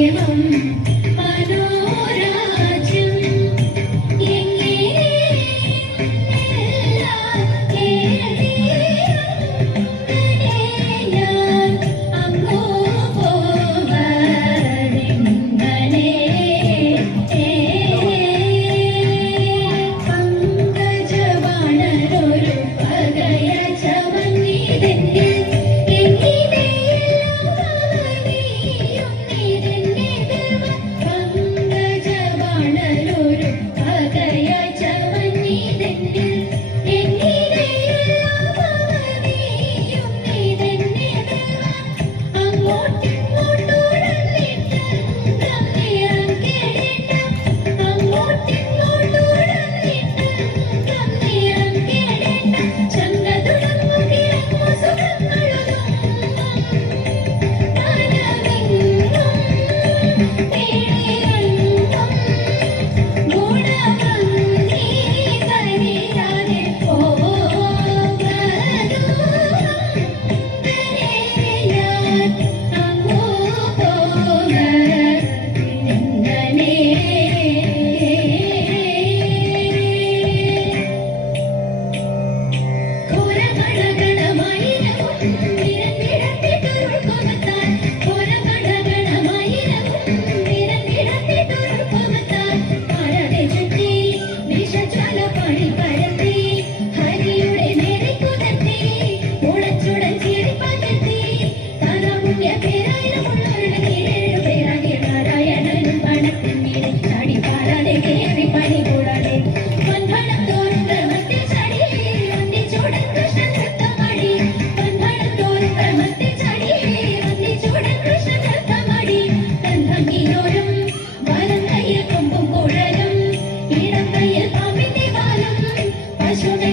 വേണം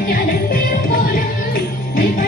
ഞാൻ പോലും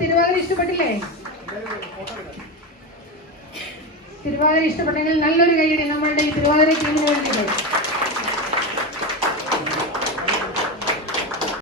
തിരുവാതിര ഇഷ്ടപ്പെട്ടില്ലേ? തിരുവാതിര ഇഷ്ടപ്പെട്ടെങ്കിൽ നല്ലൊരു കൈയടി നമ്മളുടെ ഈ തിരുവാതിര ടീമിന് വേണ്ടിയിട്ട്.